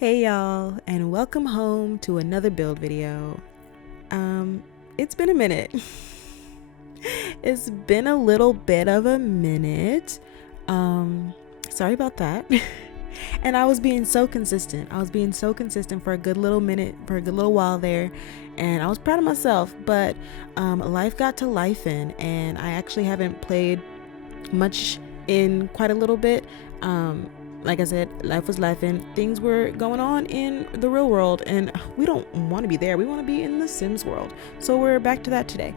Hey y'all, and welcome home to another build video. It's been a minute. It's been a little bit of a minute. Sorry about that. And I was being so consistent. For a good little minute, for a good little while there, and I was proud of myself, but life got to life and I actually haven't played much in quite a little bit. Like I said, life was life and things were going on in the real world, and we don't want to be there. We want to be in the Sims world. So we're back to that today.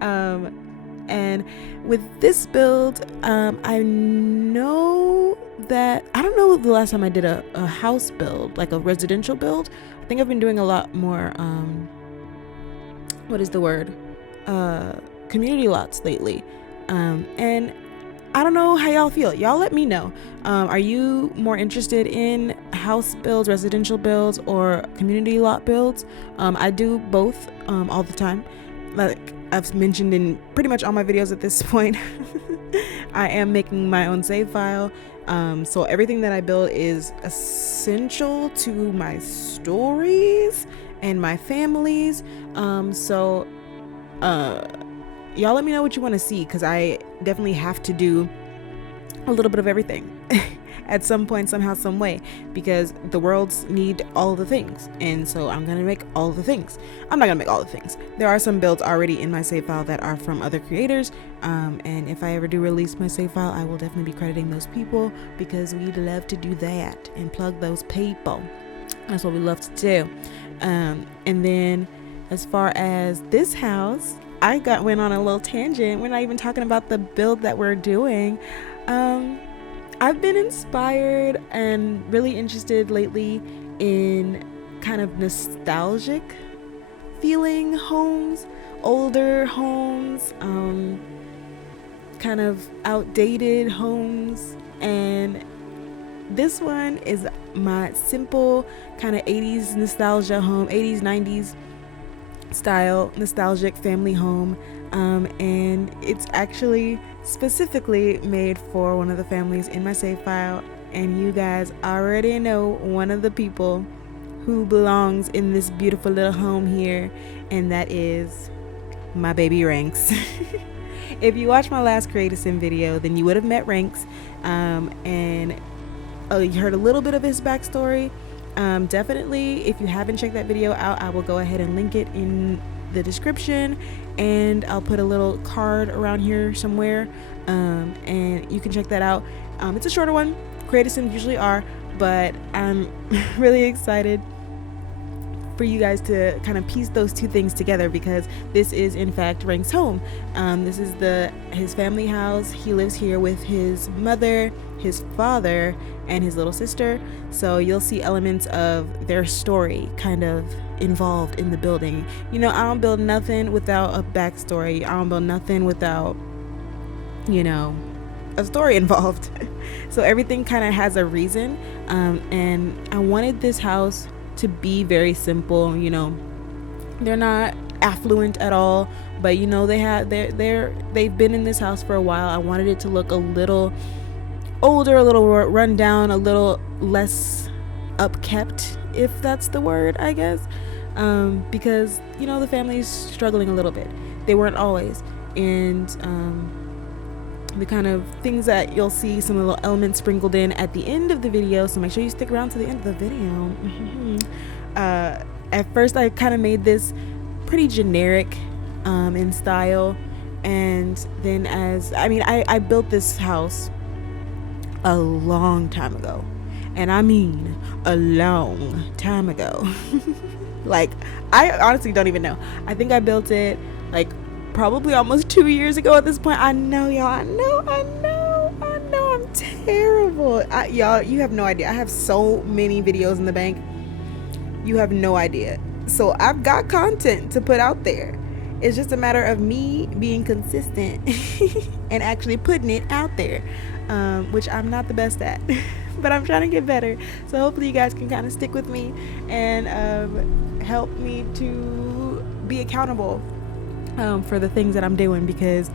And with this build, I know that I don't know the last time I did a house build, like a residential build. I think I've been doing a lot more what is the word? Community lots lately. And I don't know how y'all feel. Y'all let me know. Are you more interested in house builds, residential builds, or community lot builds? I do both all the time. Like I've mentioned in pretty much all my videos at this point, I am making my own save file. So everything that I build is essential to my stories and my families. Y'all let me know what you want to see, because I definitely have to do a little bit of everything at some point, somehow, some way, because the worlds need all the things, and so I'm gonna make all the things. I'm not gonna make all the things. There are some builds already in my save file that are from other creators, and if I ever do release my save file, I will definitely be crediting those people, because we love to do that and plug those people. That's what we love to do. And then as far as this house, I went on a little tangent. We're not even talking about the build that we're doing. I've been inspired and really interested lately in kind of nostalgic feeling homes, older homes, kind of outdated homes, and this one is my simple kind of 80s nostalgia home, 80s, 90s style nostalgic family home, and it's actually specifically made for one of the families in my save file, and you guys already know one of the people who belongs in this beautiful little home here, and that is my baby REINKS. If you watched my last 𝓗𝓸𝓶𝓮 video, then you would have met REINKS, and you heard a little bit of his backstory. Definitely, if you haven't checked that video out, I will go ahead and link it in the description, and I'll put a little card around here somewhere, and you can check that out. It's a shorter one. 𝓗𝓸𝓶 usually are, but I'm really excited for you guys to kind of piece those two things together, because this is in fact REINKS' home. This is his family house. He lives here with his mother, his father, and his little sister, so you'll see elements of their story kind of involved in the building. You know, I don't build nothing without a backstory. I don't build nothing without, you know, a story involved. So everything kind of has a reason, and I wanted this house to be very simple. You know, they're not affluent at all, but you know, they've been in this house for a while. I wanted it to look a little older, a little run down, a little less upkept, if that's the word, I guess, because you know, the family's struggling a little bit. They weren't always, and the kind of things that you'll see, some little elements sprinkled in at the end of the video, so make sure you stick around to the end of the video. At first I kind of made this pretty generic in style, and then I built this house a long time ago, and I mean a long time ago. Like, I honestly don't even know. I think I built it like probably almost 2 years ago at this point. I know, y'all. I know I'm terrible. Y'all, you have no idea. I have so many videos in the bank. You have no idea. So I've got content to put out there. It's just a matter of me being consistent and actually putting it out there, which I'm not the best at, but I'm trying to get better. So hopefully you guys can kind of stick with me and help me to be accountable for the things that I'm doing, because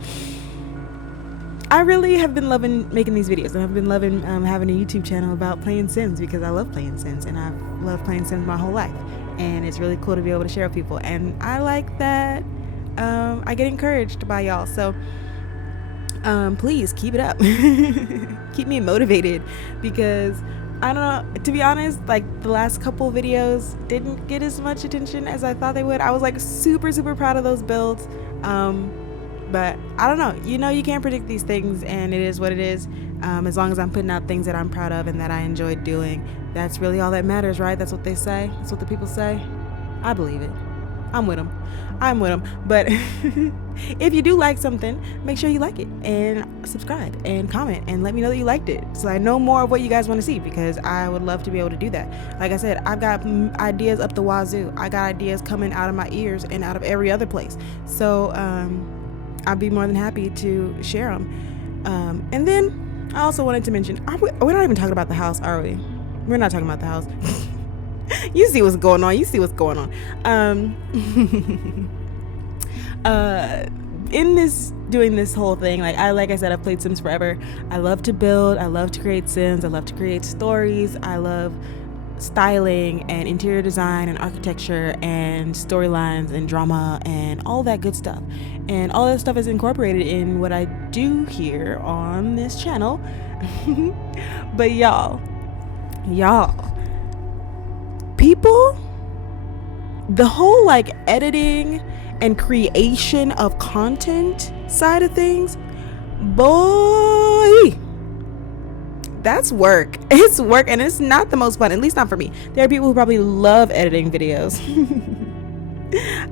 I really have been loving making these videos, and I've been loving having a YouTube channel about playing Sims, because I love playing Sims, and I've loved playing Sims my whole life, and it's really cool to be able to share with people, and I like that I get encouraged by y'all. So please keep it up. Keep me motivated, because I don't know, to be honest, like the last couple videos didn't get as much attention as I thought they would. I was like super proud of those builds, but I don't know, you can't predict these things, and it is what it is. As long as I'm putting out things that I'm proud of and that I enjoy doing, that's really all that matters, right? That's what they say. That's what the people say. I believe it. I'm with them. But if you do like something, make sure you like it and subscribe and comment and let me know that you liked it, so I know more of what you guys want to see, because I would love to be able to do that. Like I said, I've got ideas up the wazoo. I got ideas coming out of my ears and out of every other place. So I'd be more than happy to share them. And then I also wanted to mention, we're not even talking about the house, are we? We're not talking about the house. You see what's going on. In doing this whole thing, like I said, I've played Sims forever. I love to build. I love to create Sims. I love to create stories. I love styling and interior design and architecture and storylines and drama and all that good stuff. And all that stuff is incorporated in what I do here on this channel. But y'all, people, the whole like editing and creation of content side of things, boy, that's work. It's work, and it's not the most fun, at least not for me. There are people who probably love editing videos.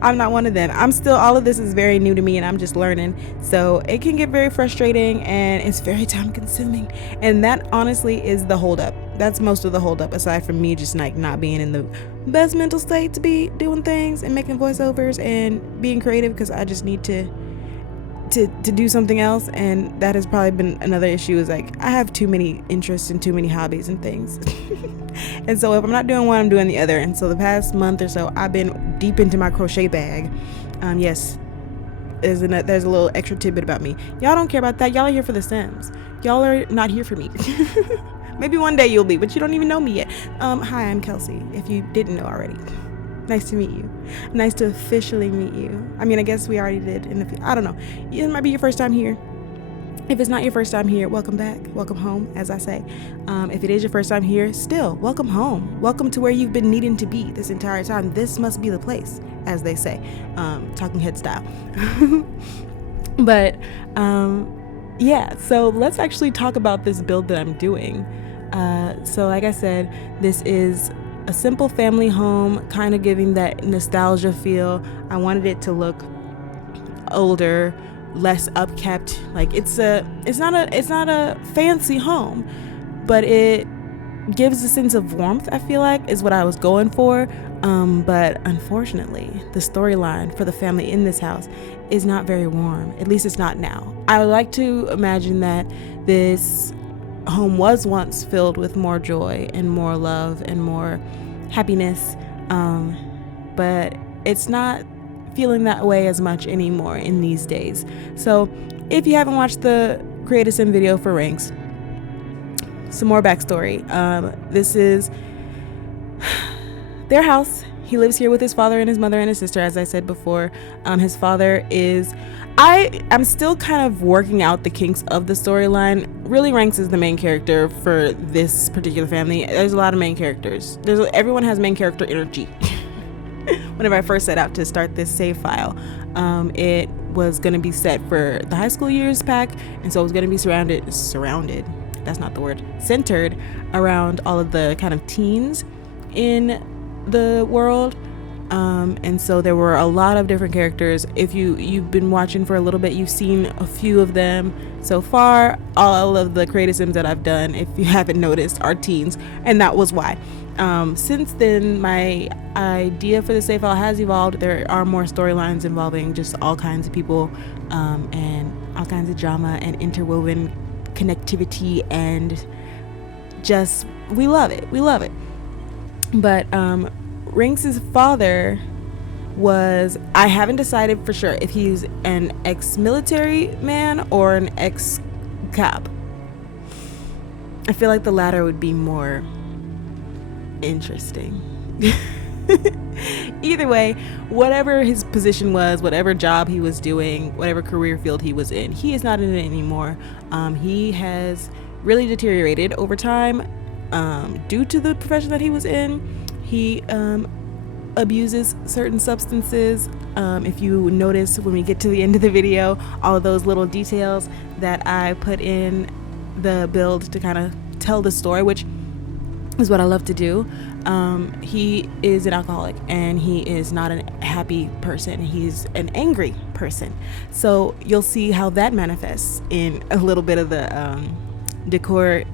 I'm not one of them. All of this is very new to me, and I'm just learning, so it can get very frustrating and it's very time consuming, and that honestly is the holdup. That's most of the holdup, aside from me just like not being in the best mental state to be doing things and making voiceovers and being creative, because I just need to do something else. And that has probably been another issue, is like I have too many interests and too many hobbies and things. And so if I'm not doing one, I'm doing the other. And so the past month or so, I've been deep into my crochet bag. Yes, there's a little extra tidbit about me. Y'all don't care about that. Y'all are here for the Sims. Y'all are not here for me. Maybe one day you'll be, but you don't even know me yet. Hi, I'm Kelsey, if you didn't know already. Nice to meet you. Nice to officially meet you. I mean, I guess we already did. I don't know. It might be your first time here. If it's not your first time here, welcome back. Welcome home, as I say. If it is your first time here, still, welcome home. Welcome to where you've been needing to be this entire time. This must be the place, as they say. Talking head style. But, yeah, so let's actually talk about this build that I'm doing. So like I said, this is a simple family home, kind of giving that nostalgia feel. I wanted it to look older, less upkept. Like it's not a fancy home, but it gives a sense of warmth, I feel like, is what I was going for. But unfortunately, the storyline for the family in this house is not very warm. At least it's not now. I would like to imagine that this home was once filled with more joy and more love and more happiness, but it's not feeling that way as much anymore in these days. So if you haven't watched the Create a Sim video for REINKS, some more backstory. This is their house. He lives here with his father and his mother and his sister, as I said before. His father is... I'm still kind of working out the kinks of the storyline. Really, REINKS is the main character for this particular family. There's a lot of main characters. Everyone has main character energy. Whenever I first set out to start this save file, it was going to be set for the high school years pack, and so it was going to be surrounded, that's not the word, centered around all of the kind of teens in the world. And so there were a lot of different characters. If you've been watching for a little bit, you've seen a few of them so far. All of the Create a Sims that I've done, if you haven't noticed, are teens, and that was why. Since then, my idea for the save file has evolved. There are more storylines involving just all kinds of people, and all kinds of drama and interwoven connectivity, and just we love it. But REINKS' father I haven't decided for sure if he's an ex-military man or an cap. I feel like the latter would be more interesting. Either way, whatever his position was, whatever job he was doing, whatever career field he was in, he is not in it anymore. He has really deteriorated over time due to the profession that he was in. He abuses certain substances. If you notice when we get to the end of the video, all of those little details that I put in the build to kind of tell the story, which is what I love to do. He is an alcoholic, and he is not a happy person. He's an angry person. So you'll see how that manifests in a little bit of the decor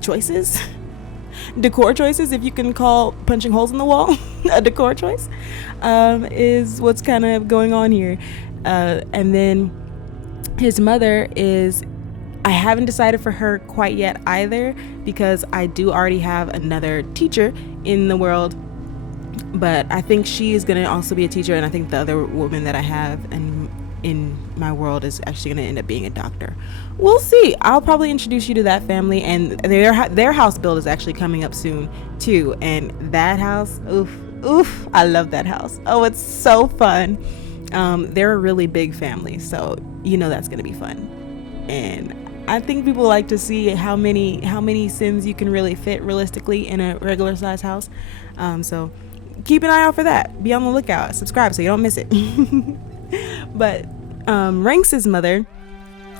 choices. Decor choices, if you can call punching holes in the wall a decor choice, is what's kind of going on here. And then his mother is, I haven't decided for her quite yet either, because I do already have another teacher in the world, but I think she is going to also be a teacher, and I think the other woman that I have in my world is actually going to end up being a doctor. We'll see. I'll probably introduce you to that family, and their house build is actually coming up soon too, and that house, oof, I love that house. Oh, it's so fun. They're a really big family, so you know that's going to be fun. And I think people like to see how many Sims you can really fit realistically in a regular size house. So keep an eye out for that. Be on the lookout. Subscribe so you don't miss it. But 𝓬𝓵's mother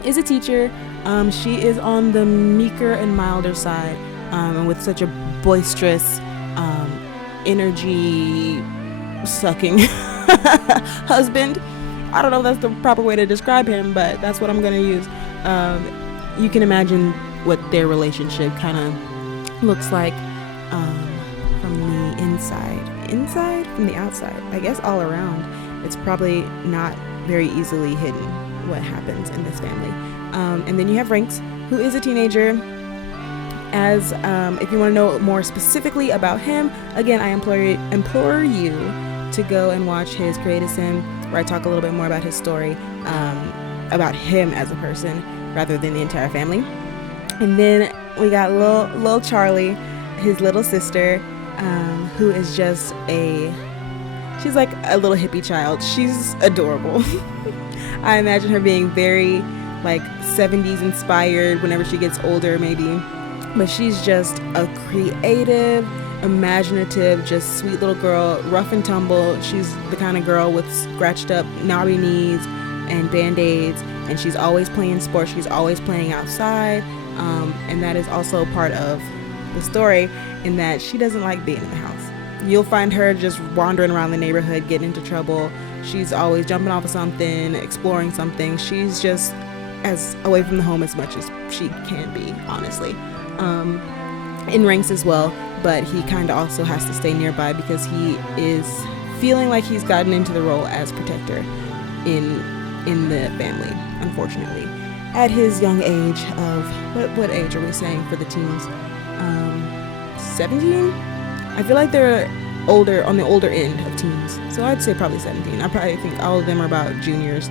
is a teacher. She is on the meeker and milder side, and with such a boisterous, energy sucking husband. I don't know if that's the proper way to describe him, but that's what I'm going to use. You can imagine what their relationship kind of looks like from the inside, from the outside, I guess all around. It's probably not very easily hidden what happens in this family. And then you have REINKS, who is a teenager. As if you want to know more specifically about him, again, I implore you to go and watch his creative sim, where I talk a little bit more about his story, about him as a person, rather than the entire family. And then we got little Charlie, his little sister, who is just she's like a little hippie child. She's adorable. I imagine her being very like 70s inspired whenever she gets older, maybe. But she's just a creative, imaginative, just sweet little girl, rough and tumble. She's the kind of girl with scratched up knobby knees and band-aids, and she's always playing sports. She's always playing outside, and that is also part of the story, in that she doesn't like being in the house. You'll find her just wandering around the neighborhood, getting into trouble. She's always jumping off of something, exploring something. She's just as away from the home as much as she can be, honestly. In 𝓬𝓵's as well, but he kind of also has to stay nearby because he is feeling like he's gotten into the role as protector in the family, unfortunately, at his young age of what age are we saying for the teens? 17. I feel like they're older, on the older end of teens, so I'd say probably 17. I probably think all of them are about juniors,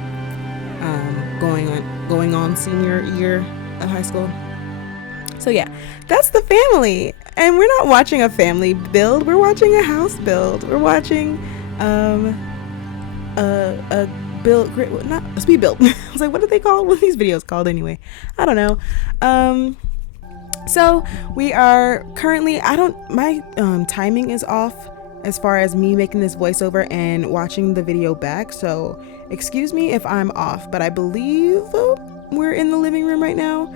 going on senior year of high school. So yeah, that's the family. And we're not watching a family build, we're watching a house build. We're watching a build, not a speed build. I was like, what are they called? What are these videos called anyway? I don't know. So we are currently, my timing is off as far as me making this voiceover and watching the video back. So excuse me if I'm off, but I believe we're in the living room right now.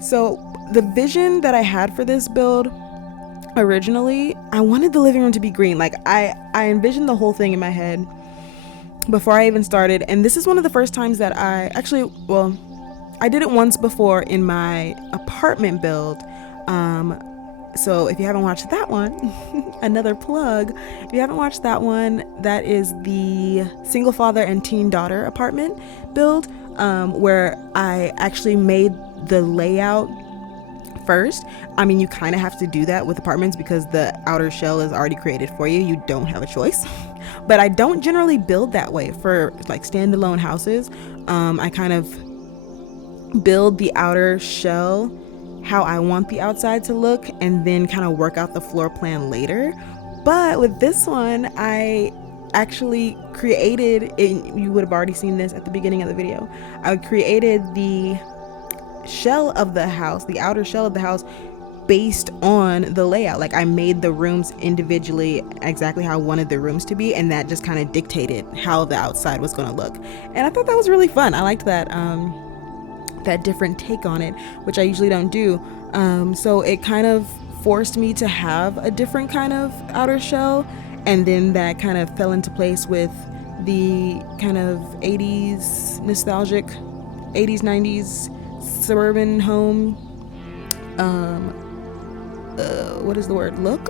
So the vision that I had for this build originally, I wanted the living room to be green. Like I envisioned the whole thing in my head before I even started. And this is one of the first times that I did it once before in my apartment build. So if you haven't watched that one, another plug, if you haven't watched that one, that is the single father and teen daughter apartment build, where I actually made the layout first. I mean, you kind of have to do that with apartments because the outer shell is already created for you. You don't have a choice. But I don't generally build that way for like standalone houses. I kind of build the outer shell how I want the outside to look, and then kind of work out the floor plan later. But with this one, I actually created, you would have already seen this at the beginning of the video, I created the shell of the house, the outer shell of the house, based on the layout. Like, I made the rooms individually exactly how I wanted the rooms to be, and that just kind of dictated how the outside was going to look. And I thought that was really fun. I liked that that different take on it, which I usually don't do. So it kind of forced me to have a different kind of outer shell, and then that kind of fell into place with the kind of 80s nostalgic, 80s 90s suburban home, what is the word, look.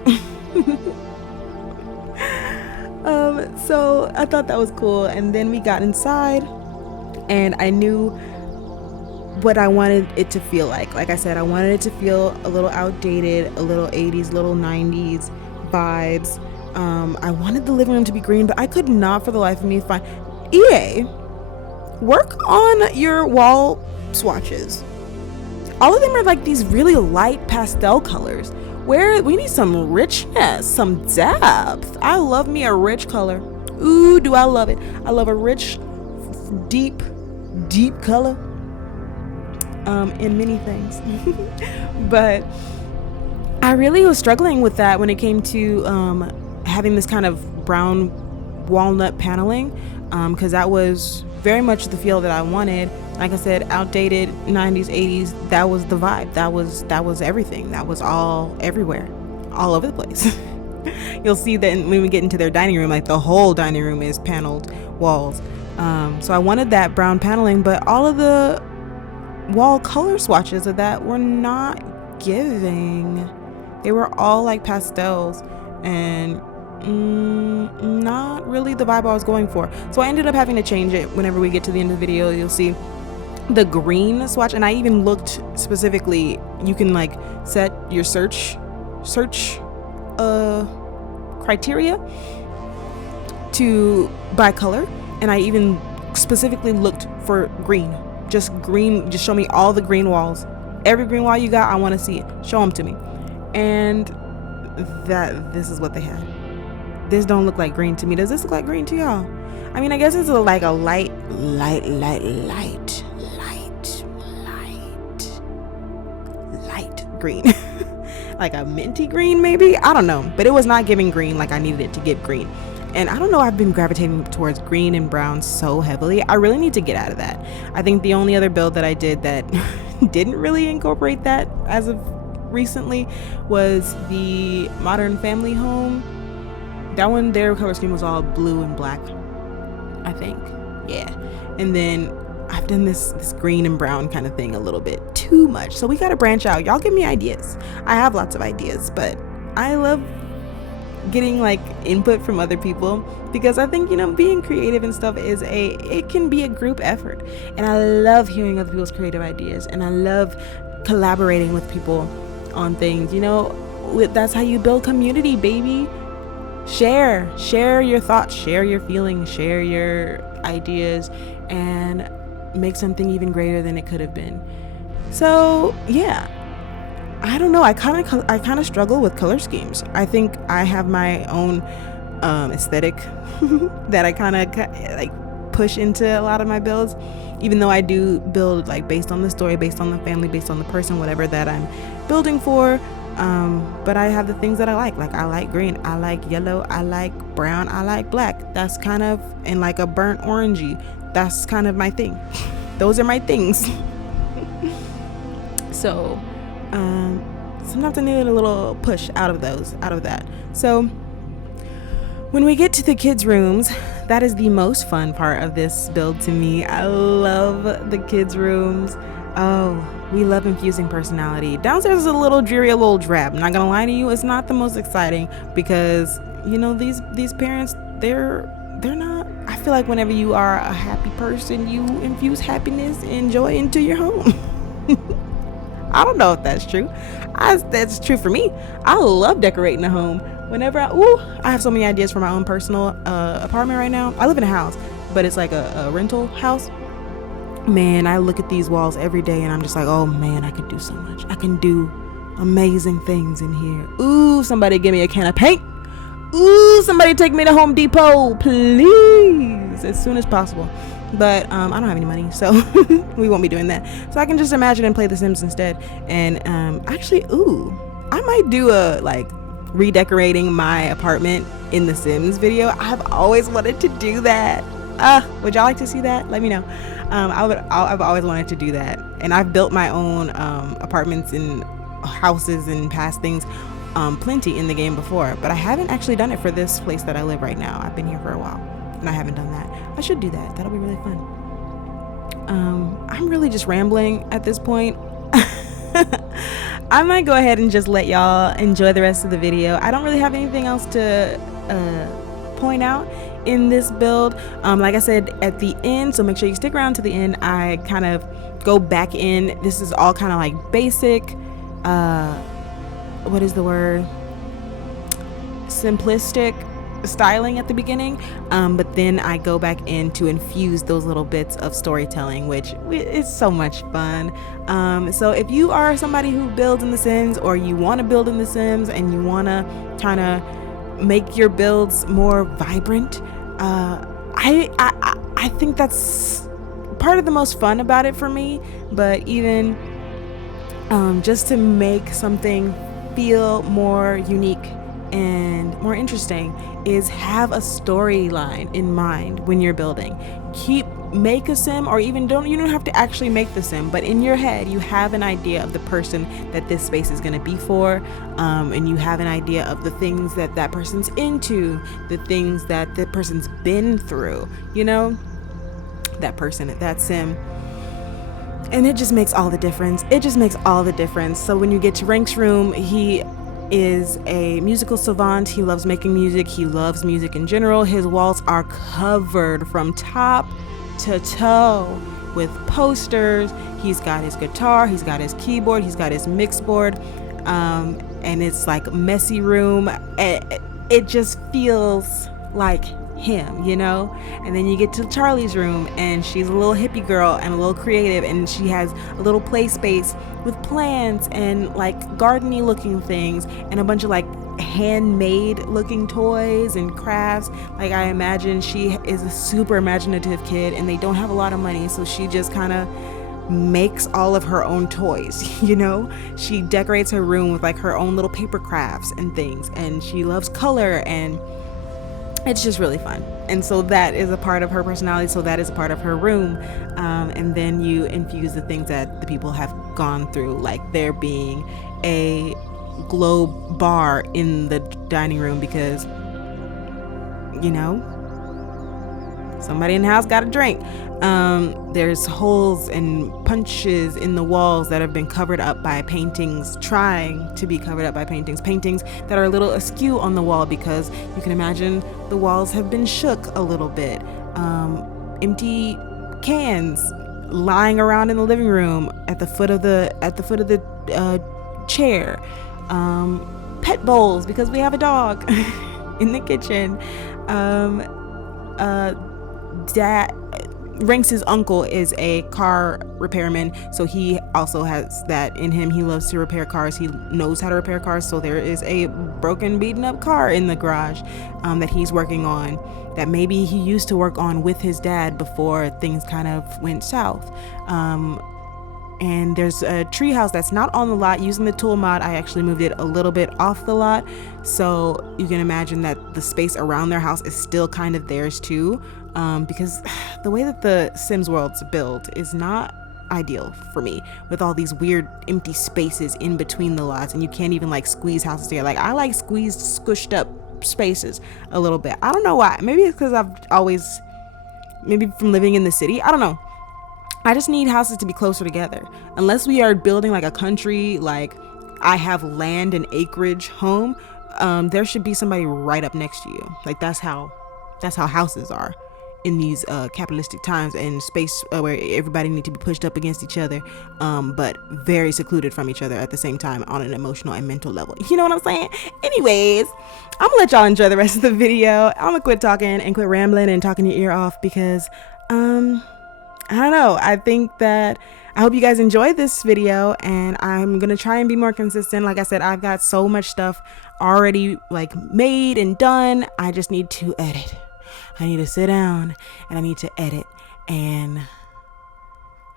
So I thought that was cool. And then we got inside, and I knew what I wanted it to feel like. Like I said, I wanted it to feel a little outdated, a little 80s, little 90s vibes. I wanted the living room to be green, but I could not for the life of me find. EA, work on your wall swatches. All of them are like these really light pastel colors, where we need some richness, some depth. I love me a rich color. Ooh, do I love it. I love a rich, deep color in many things. But I really was struggling with that when it came to having this kind of brown walnut paneling, because that was very much the feel that I wanted. Like I said, outdated 90s, 80s, that was the vibe. That was everything. That was all everywhere, all over the place. You'll see that when we get into their dining room, like the whole dining room is paneled walls. So I wanted that brown paneling, but all of the wall color swatches of that were not giving. They were all like pastels, and not really the vibe I was going for. So I ended up having to change it. Whenever we get to the end of the video, you'll see the green swatch, and I even looked specifically, you can like set your search criteria to by color, and I even specifically looked for green. Just show me all the green walls. Every green wall you got, I want to see it. Show them to me. And this is what they had. This don't look like green to me. Does this look like green to y'all? I mean, I guess it's like a light green. Like a minty green, maybe? I don't know. But it was not giving green like I needed it to give green. And I don't know, I've been gravitating towards green and brown so heavily. I really need to get out of that. I think the only other build that I did that didn't really incorporate that as of recently was the Modern Family home. That one, their color scheme was all blue and black, I think. Yeah. And then I've done this green and brown kind of thing a little bit too much. So we got to branch out. Y'all give me ideas. I have lots of ideas, but I love getting like input from other people, because I think, you know, being creative and stuff it can be a group effort. And I love hearing other people's creative ideas, and I love collaborating with people on things. You know, that's how you build community, baby. Share your thoughts, share your feelings, share your ideas, and make something even greater than it could have been. So yeah, I don't know, I kind of struggle with color schemes. I think I have my own aesthetic that I kind of like push into a lot of my builds, even though I do build like based on the story, based on the family, based on the person, whatever that I'm building for. But I have the things that I like I like green, I like yellow, I like brown, I like black. That's kind of, and like a burnt orangey, that's kind of my thing. Those are my things. So sometimes I need a little push out of that. So when we get to the kids' rooms, that is the most fun part of this build to me. I love the kids' rooms. Oh, we love infusing personality. Downstairs is a little dreary, a little drab. I'm not gonna lie to you, it's not the most exciting, because, you know, these parents, they're not. I feel like whenever you are a happy person, you infuse happiness and joy into your home. I don't know if that's true. That's true for me. I love decorating a home. Whenever I have so many ideas for my own personal apartment right now. I live in a house, but it's like a rental house. man, I look at these walls every day and I'm just like, oh man, I could do so much. I can do amazing things in here. Ooh, somebody give me a can of paint. Ooh, somebody take me to Home Depot, please, as soon as possible. But I don't have any money, so we won't be doing that. So I can just imagine and play The Sims instead. And actually, I might do a like redecorating my apartment in The Sims video. I've always wanted to do that. Would y'all like to see that? Let me know. I've always wanted to do that, and I've built my own apartments and houses and past things plenty in the game before, but I haven't actually done it for this place that I live right now. I've been here for a while and I haven't done that. I should do that. That'll be really fun. I'm really just rambling at this point. I might go ahead and just let y'all enjoy the rest of the video. I don't really have anything else to point out in this build. Like I said at the end, so make sure you stick around to the end, I kind of go back in. This is all kind of like basic, what is the word? Simplistic styling at the beginning, but then I go back in to infuse those little bits of storytelling, which is so much fun. So if you are somebody who builds in The Sims, or you want to build in The Sims and you want to kind of make your builds more vibrant, I think that's part of the most fun about it for me. But even just to make something feel more unique and more interesting is have a storyline in mind when you're building. Make a sim, or even you don't have to actually make the sim, but in your head you have an idea of the person that this space is going to be for, and you have an idea of the things that that person's into, the things that the person's been through, you know, that person, that sim. And it just makes all the difference. It just makes all the difference. So when you get to Rank's room, he is a musical savant. He loves making music. He loves music in general. His walls are covered from top to toe with posters. He's got his guitar, he's got his keyboard, he's got his mix board, and it's like a messy room. It just feels like him, you know. And then you get to Charlie's room, and she's a little hippie girl and a little creative, and she has a little play space with plants and like gardeny looking things and a bunch of like handmade looking toys and crafts. Like, I imagine she is a super imaginative kid and they don't have a lot of money, so she just kind of makes all of her own toys, you know. She decorates her room with like her own little paper crafts and things, and she loves color, and it's just really fun. And so that is a part of her personality, so that is a part of her room. And then you infuse the things that the people have gone through, like there being a globe bar in the dining room because, you know, somebody in the house got a drink. There's holes and punches in the walls that have been covered up by paintings, trying to be covered up by paintings that are a little askew on the wall because you can imagine the walls have been shook a little bit. Empty cans lying around in the living room at the foot of the chair. Pet bowls because we have a dog in the kitchen. Rinks' uncle is a car repairman, so he also has that in him. He loves to repair cars. He knows how to repair cars, so there is a broken, beaten up car in the garage that he's working on, that maybe he used to work on with his dad before things kind of went south. And there's a treehouse that's not on the lot. Using the tool mod, I actually moved it a little bit off the lot, so you can imagine that the space around their house is still kind of theirs too, because the way that the Sims world's built is not ideal for me, with all these weird empty spaces in between the lots, and you can't even like squeeze houses together. Like, I like squeezed, squished up spaces a little bit. I don't know why. Maybe it's because maybe from living in the city, I don't know. I just need houses to be closer together. Unless we are building like a country, like I have land and acreage home, there should be somebody right up next to you. Like, that's how houses are in these capitalistic times, and space where everybody need to be pushed up against each other, but very secluded from each other at the same time on an emotional and mental level. You know what I'm saying? Anyways, I'm gonna let y'all enjoy the rest of the video. I'm gonna quit talking and quit rambling and talking your ear off because I don't know. I think that I hope you guys enjoyed this video, and I'm gonna try and be more consistent. Like I said, I've got so much stuff already like made and done. I just need to edit. I need to sit down and I need to edit, and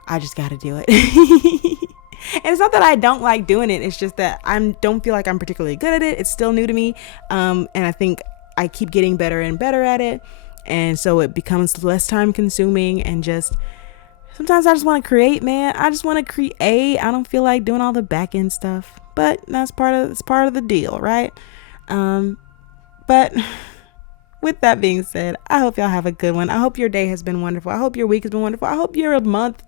I just gotta do it. And it's not that I don't like doing it, it's just that I don't feel like I'm particularly good at it. It's still new to me, and I think I keep getting better and better at it, and so it becomes less time consuming. And just sometimes I just want to create, man. I just want to create. I don't feel like doing all the back end stuff, but that's part of the deal, right? But with that being said, I hope y'all have a good one. I hope your day has been wonderful. I hope your week has been wonderful. I hope your month,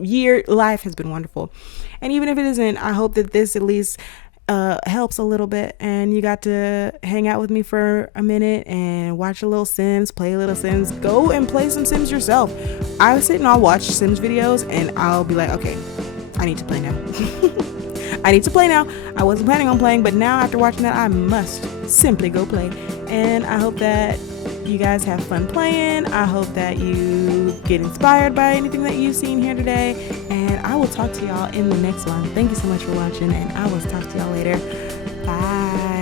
year, life has been wonderful. And even if it isn't, I hope that this at least helps a little bit, and you got to hang out with me for a minute and watch a little Sims, play a little Sims. Go and play some Sims yourself. I sit and I'll watch Sims videos and I'll be like, okay, I need to play now. I need to play now. I wasn't planning on playing, but now after watching that, I must simply go play. And I hope that you guys have fun playing. I hope that you get inspired by anything that you've seen here today. And I will talk to y'all in the next one. Thank you so much for watching, and I will talk to y'all later. Bye.